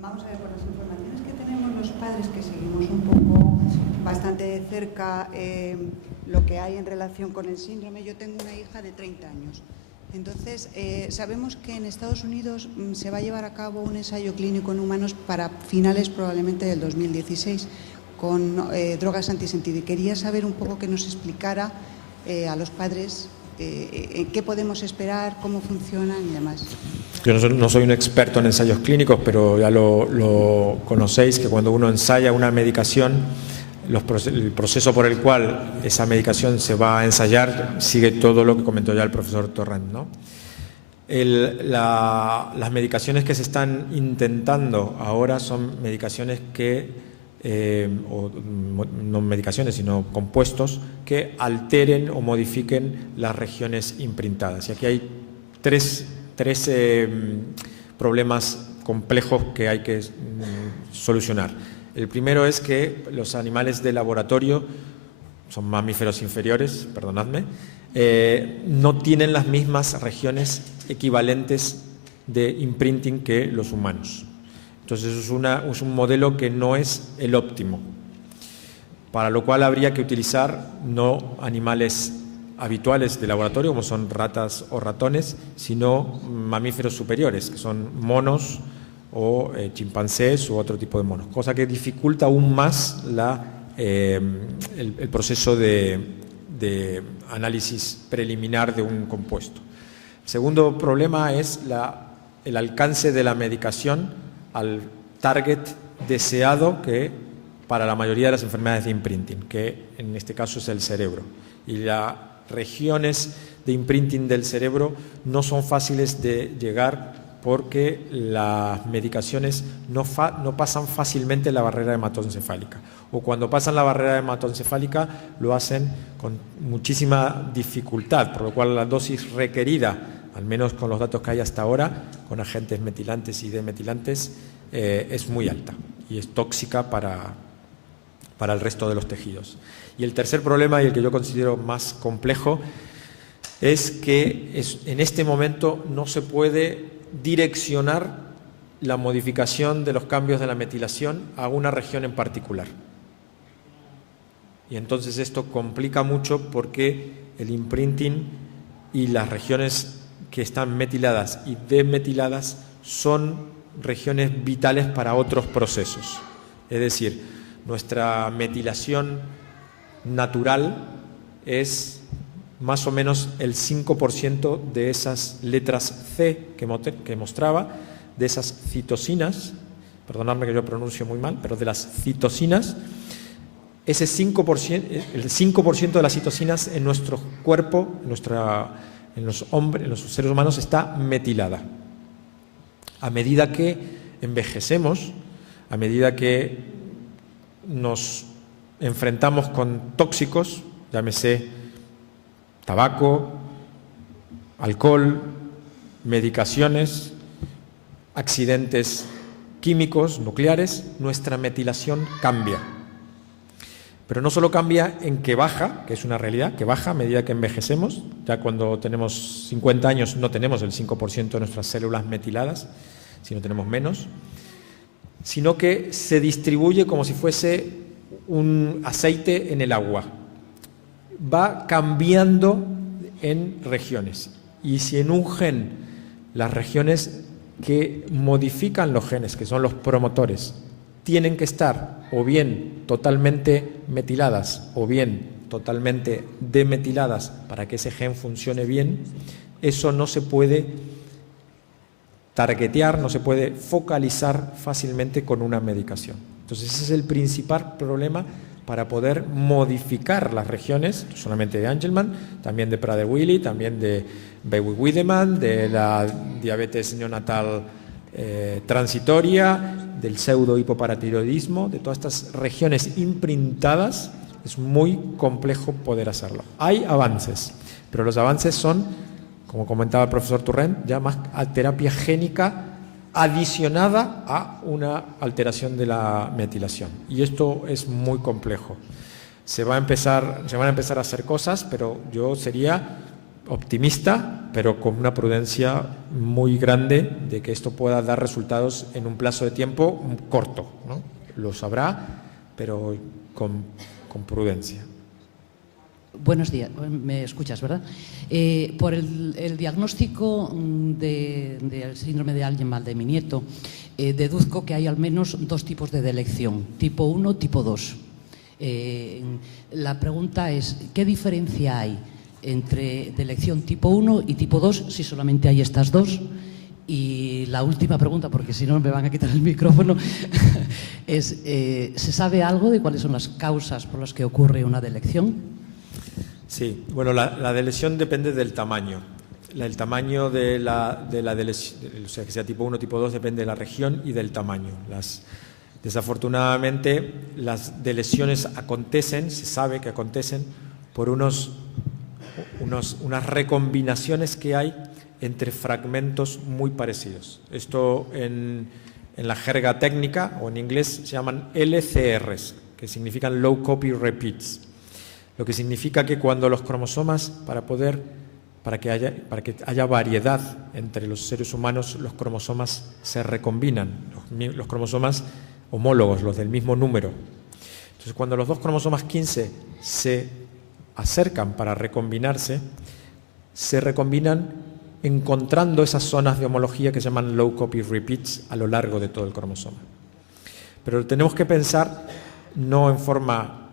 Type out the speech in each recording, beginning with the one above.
Vamos a ver, por las informaciones que tenemos los padres, que seguimos un poco bastante de cerca lo que hay en relación con el síndrome. Yo tengo una hija de 30 años. Entonces, sabemos que en Estados Unidos se va a llevar a cabo un ensayo clínico en humanos para finales probablemente del 2016 con drogas antisentido. Y quería saber un poco que nos explicara a los padres qué podemos esperar, cómo funcionan y demás. Yo no soy un experto en ensayos clínicos, pero ya lo conocéis, que cuando uno ensaya una medicación, el proceso por el cual esa medicación se va a ensayar sigue todo lo que comentó ya el profesor Torrent, ¿no? Las medicaciones que se están intentando ahora son medicaciones no medicaciones, sino compuestos que alteren o modifiquen las regiones imprintadas. Y aquí hay tres problemas complejos que hay que solucionar. El primero es que los animales de laboratorio, son mamíferos inferiores, perdonadme, no tienen las mismas regiones equivalentes de imprinting que los humanos. Entonces es un modelo que no es el óptimo, para lo cual habría que utilizar no animales habituales de laboratorio, como son ratas o ratones, sino mamíferos superiores, que son monos o chimpancés u otro tipo de monos, cosa que dificulta aún más el proceso de análisis preliminar de un compuesto. El segundo problema es el alcance de la medicación al target deseado, que para la mayoría de las enfermedades de imprinting, que en este caso es el cerebro. Y las regiones de imprinting del cerebro no son fáciles de llegar porque las medicaciones no pasan fácilmente la barrera hematoencefálica, o cuando pasan la barrera hematoencefálica lo hacen con muchísima dificultad, por lo cual la dosis requerida, al menos con los datos que hay hasta ahora, con agentes metilantes y demetilantes, es muy alta y es tóxica para el resto de los tejidos. Y el tercer problema, y el que yo considero más complejo, es que en este momento no se puede direccionar la modificación de los cambios de la metilación a una región en particular. Y entonces esto complica mucho, porque el imprinting y las regiones que están metiladas y desmetiladas son regiones vitales para otros procesos. Es decir, nuestra metilación natural es más o menos el 5% de esas letras C que mostraba, de esas citosinas, perdonadme que yo pronuncio muy mal, pero de las citosinas, ese 5%, el 5% de las citosinas en nuestro cuerpo, en los seres humanos, está metilada. A medida que envejecemos, a medida que nos enfrentamos con tóxicos, llámese tabaco, alcohol, medicaciones, accidentes químicos, nucleares, nuestra metilación cambia. Pero no solo cambia en que baja, que es una realidad, que baja a medida que envejecemos. Ya cuando tenemos 50 años no tenemos el 5% de nuestras células metiladas, sino tenemos menos, sino que se distribuye como si fuese un aceite en el agua. Va cambiando en regiones, y si en un gen las regiones que modifican los genes, que son los promotores, tienen que estar o bien totalmente metiladas o bien totalmente demetiladas para que ese gen funcione bien, eso no se puede targetear, no se puede focalizar fácilmente con una medicación. Entonces ese es el principal problema para poder modificar las regiones, no solamente de Angelman, también de Prader-Willi, también de Bewick-Wiedemann, de la diabetes neonatal transitoria, del pseudo-hipoparatiroidismo, de todas estas regiones imprintadas. Es muy complejo poder hacerlo. Hay avances, pero los avances son, como comentaba el profesor Torrent, ya más a terapia génica adicionada a una alteración de la metilación. Y esto es muy complejo. Se van a empezar a hacer cosas, pero yo sería optimista, pero con una prudencia muy grande de que esto pueda dar resultados en un plazo de tiempo corto, ¿no? Lo sabrá, pero con prudencia. Buenos días, me escuchas, ¿verdad? Por el diagnóstico del síndrome de Angelman de mi nieto, deduzco que hay al menos dos tipos de delección, tipo 1, tipo 2. La pregunta es, ¿qué diferencia hay entre delección tipo 1 y tipo 2 si solamente hay estas dos? Y la última pregunta, porque si no me van a quitar el micrófono, es, ¿se sabe algo de cuáles son las causas por las que ocurre una delección? Sí, bueno, la delección depende del tamaño. El tamaño de la delección, o sea, que sea tipo 1 o tipo 2, depende de la región y del tamaño. Desafortunadamente, las delecciones acontecen, se sabe que acontecen, por unas recombinaciones que hay entre fragmentos muy parecidos. Esto en la jerga técnica o en inglés se llaman LCRs, que significan Low Copy Repeats. Lo que significa que cuando los cromosomas, para que haya variedad entre los seres humanos, los cromosomas se recombinan, los cromosomas homólogos, los del mismo número. Entonces, cuando los dos cromosomas 15 se acercan para recombinarse, se recombinan encontrando esas zonas de homología que se llaman low copy repeats a lo largo de todo el cromosoma. Pero tenemos que pensar no en forma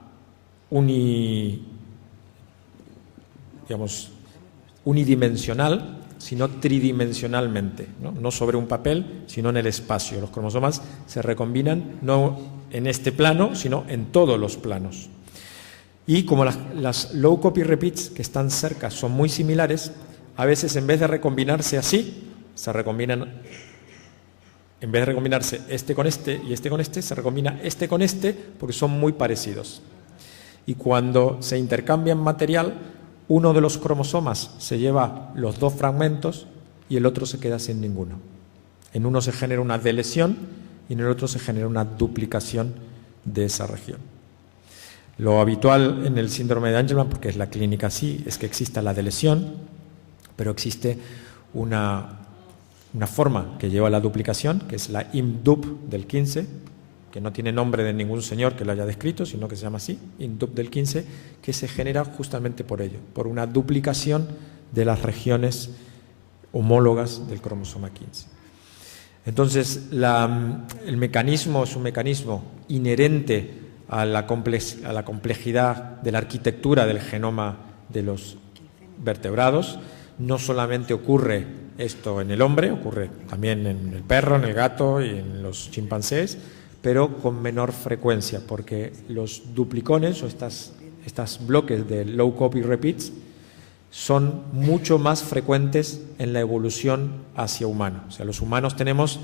unidimensional, sino tridimensionalmente, ¿no? sobre un papel, sino en el espacio. Los cromosomas se recombinan no en este plano, sino en todos los planos. Y como las low copy repeats que están cerca son muy similares, a veces en vez de recombinarse así, se recombinan, en vez de recombinarse este con este y este con este, se recombina este con este porque son muy parecidos. Y cuando se intercambian material, uno de los cromosomas se lleva los dos fragmentos y el otro se queda sin ninguno. En uno se genera una delesión y en el otro se genera una duplicación de esa región. Lo habitual en el síndrome de Angelman, porque es la clínica así, es que exista la delesión, pero existe una forma que lleva a la duplicación, que es la IMDUP del 15, que no tiene nombre de ningún señor que lo haya descrito, sino que se llama así, IMDUP del 15, que se genera justamente por ello, por una duplicación de las regiones homólogas del cromosoma 15. Entonces, el mecanismo es un mecanismo inherente a la complejidad de la arquitectura del genoma de los vertebrados. No solamente ocurre esto en el hombre, ocurre también en el perro, en el gato y en los chimpancés, pero con menor frecuencia, porque los duplicones o estos bloques de low copy repeats son mucho más frecuentes en la evolución hacia humano. O sea, los humanos tenemos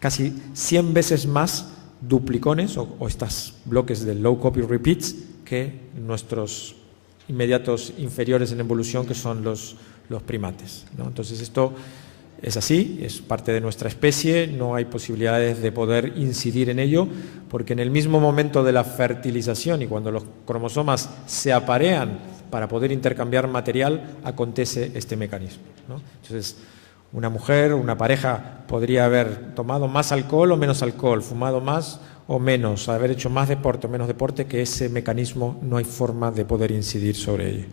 casi 100 veces más duplicones o estos bloques de low copy repeats que nuestros inmediatos inferiores en evolución, que son los primates, ¿no? Entonces esto es así, es parte de nuestra especie, no hay posibilidades de poder incidir en ello, porque en el mismo momento de la fertilización y cuando los cromosomas se aparean para poder intercambiar material, acontece este mecanismo, ¿no? Entonces, una mujer, una pareja podría haber tomado más alcohol o menos alcohol, fumado más o menos, haber hecho más deporte o menos deporte, que ese mecanismo no hay forma de poder incidir sobre él.